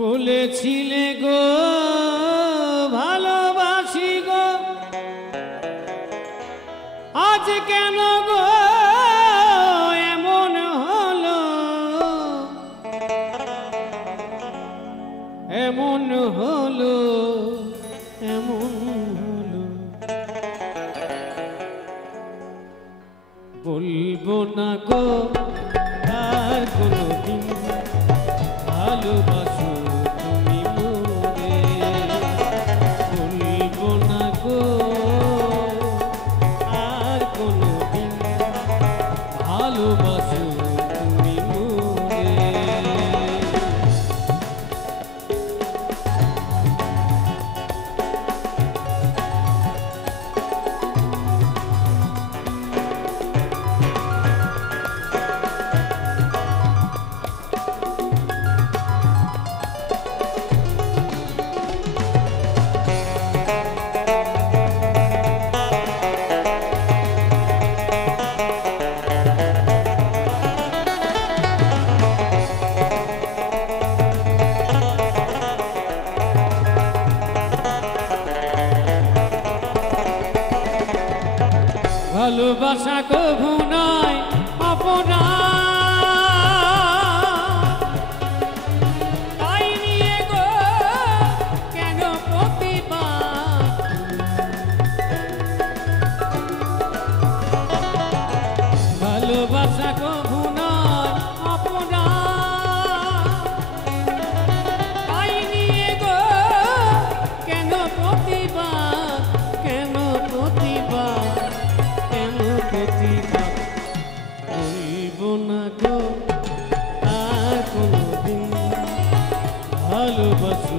বলেছিলে গো ভালোবাসি গো, আজ কেন গো এমন হলো, এমন হলো, এমন হলো। বলবো না গো আর কোনোদিন ভালোবাসো তুমি মোরে, বলবো না গো আর কোনোদিন ভালোবাসো তুমি মোরে। ভালোবাসা কভু নয় আপনা, তাই নিয়ে গো কেন প্রতিবাদ। ভালোবাসা কভু নয় আপনা, তাই নিয়ে গো কেন প্রতিবাদ, কেন প্রতিবাদ, বলবো না গো আর কোনোদিন ভালোবাসো